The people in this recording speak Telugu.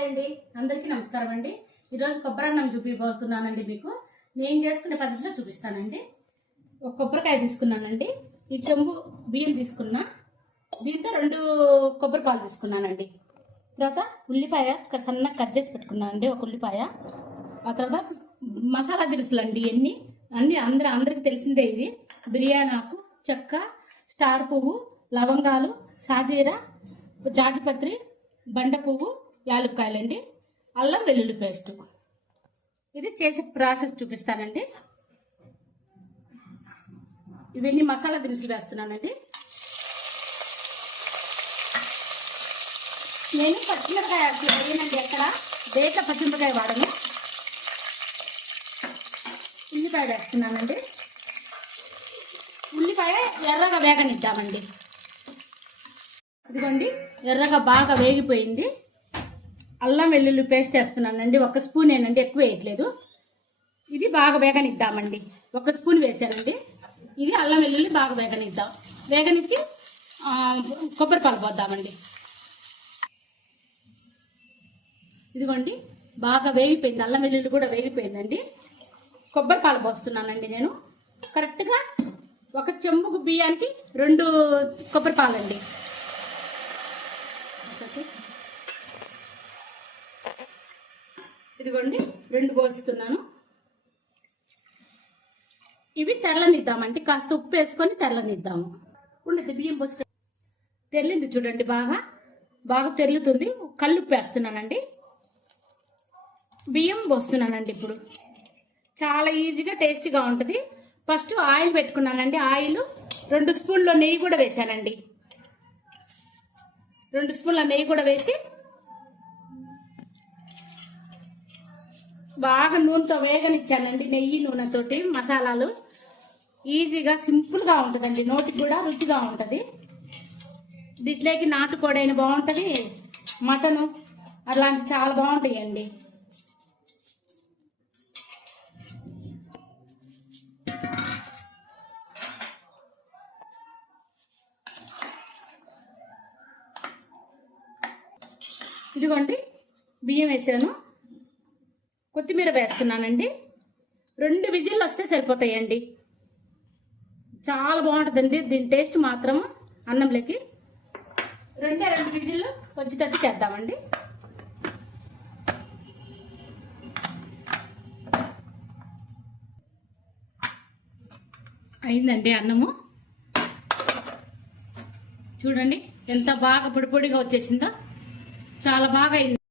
హాయ్ అండి, అందరికీ నమస్కారం అండి. ఈరోజు కొబ్బరన్నం చూపిపోతున్నానండి. మీకు నేను చేసుకునే పద్ధతిలో చూపిస్తానండి. ఒక కొబ్బరికాయ తీసుకున్నానండి, ఈ చెంబు బియ్యం తీసుకున్నా, దీంతో 2 కొబ్బరి పాలు తీసుకున్నానండి. తర్వాత ఉల్లిపాయ సన్నగా కట్ చేసి పెట్టుకున్నానండి, ఒక ఉల్లిపాయ. ఆ తర్వాత మసాలా దినుసులు అండి, అన్ని అందరికి తెలిసిందే. ఇది బిర్యానీ ఆకు, చెక్క, స్టార్ పువ్వు, లవంగాలు, సాజీర, జాజిపత్రి, బండ పువ్వు, యాలుక్కాయలండి, అల్లం వెల్లుల్లి పేస్ట్. ఇది చేసే ప్రాసెస్ చూపిస్తానండి. ఇవన్నీ మసాలా దినుసులు వేస్తున్నానండి. నేను పచ్చిమిరకాయ వేయనండి, ఎక్కడ దేంట్లో పచ్చిమిరకాయ వాడను. ఉల్లిపాయ వేస్తున్నానండి. ఉల్లిపాయ ఎర్రగా వేగనిద్దామండి. ఇదిగోండి, ఎర్రగా బాగా వేగిపోయింది. అల్లం వెల్లుల్లి పేస్ట్ వేస్తున్నానండి, 1 స్పూనేనండి, ఎక్కువ వేయట్లేదు. ఇది బాగా వేగనిద్దామండి. 1 స్పూన్ వేసానండి. ఇది అల్లం వెల్లుల్లి బాగా వేగనిచ్చి కొబ్బరి పాలు పోద్దామండి. ఇదిగోండి, బాగా వేగిపోయింది, అల్లం వెల్లుల్లి కూడా వేగిపోయిందండి. కొబ్బరి పాలు పోస్తున్నానండి. నేను కరెక్ట్గా 1 చెంబుకు బియ్యానికి 2 కొబ్బరి పాలండి. ఇదిగోండి, 2 పోస్తున్నాను. ఇవి తెల్లనిద్దామండి, కాస్త ఉప్పు వేసుకొని తెల్లనిద్దాము. ఉండదు, బియ్యం పోసి తెల్లింది చూడండి, బాగా తెల్లుతుంది. కల్లుప్పు వేస్తున్నానండి, బియ్యం పోస్తున్నానండి. ఇప్పుడు చాలా ఈజీగా టేస్టీగా ఉంటుంది. ఫస్ట్ ఆయిల్ పెట్టుకున్నానండి. ఆయిల్ 2 స్పూన్ల నెయ్యి కూడా వేసానండి. 2 స్పూన్ల నెయ్యి కూడా వేసి బాగా నూనెతో వేగనిచ్చానండి. నెయ్యి నూనెతోటి మసాలాలు ఈజీగా సింపుల్గా ఉంటుందండి, నోటికి కూడా రుచిగా ఉంటుంది. దీంట్లోకి నాటుకోడైన బాగుంటుంది, మటను అలాంటి చాలా బాగుంటాయండి. ఇదిగోండి, బియ్యం వేసాను, కొత్తిమీర వేస్తున్నానండి. 2 విజిల్లు వస్తే సరిపోతాయండి. చాలా బాగుంటుందండి దీని టేస్ట్ మాత్రం. అన్నంలోకి 2 విజిల్లు వచ్చేటట్టు చేద్దామండి. అయిందండి అన్నము. చూడండి ఎంత బాగా పొడి పొడిగా వచ్చేసిందో, చాలా బాగా అయింది.